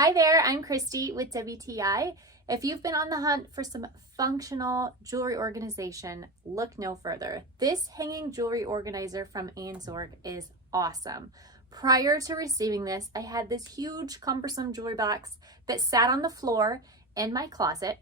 Hi there, I'm Christy with WTI. If you've been on the hunt for some functional jewelry organization, look no further. This hanging jewelry organizer from ANZORG is awesome. Prior to receiving this, I had this huge cumbersome jewelry box that sat on the floor in my closet.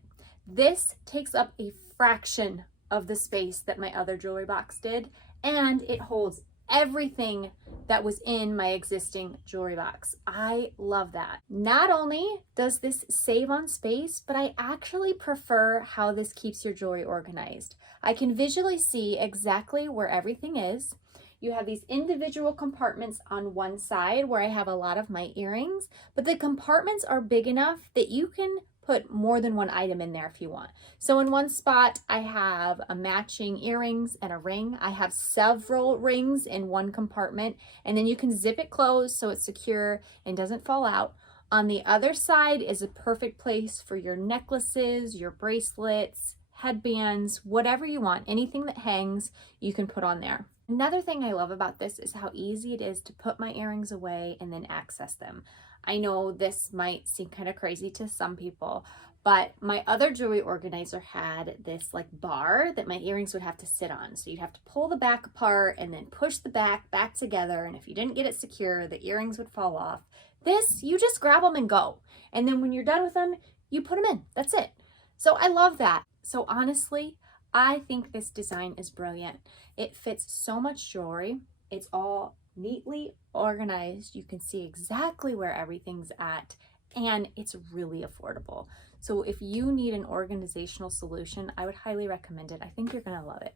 This takes up a fraction of the space that my other jewelry box did, and it holds everything that was in my existing jewelry box. I love that. Not only does this save on space, but I actually prefer how this keeps your jewelry organized. I can visually see exactly where everything is. You have these individual compartments on one side where I have a lot of my earrings, but the compartments are big enough that you can put more than one item in there if you want. So in one spot, I have a matching earrings and a ring. I have several rings in one compartment, and then you can zip it closed so it's secure and doesn't fall out. On the other side is a perfect place for your necklaces, your bracelets, headbands, whatever you want. Anything that hangs, you can put on there. Another thing I love about this is how easy it is to put my earrings away and then access them. I know this might seem kind of crazy to some people, but my other jewelry organizer had this like bar that my earrings would have to sit on. So you'd have to pull the back apart and then push the back together. And if you didn't get it secure, the earrings would fall off. This, you just grab them and go. And then when you're done with them, you put them in. That's it. So I love that. So honestly, I think this design is brilliant. It fits so much jewelry. It's all neatly organized. You can see exactly where everything's at, and it's really affordable. So if you need an organizational solution, I would highly recommend it. I think you're gonna love it.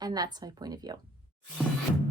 And that's my point of view.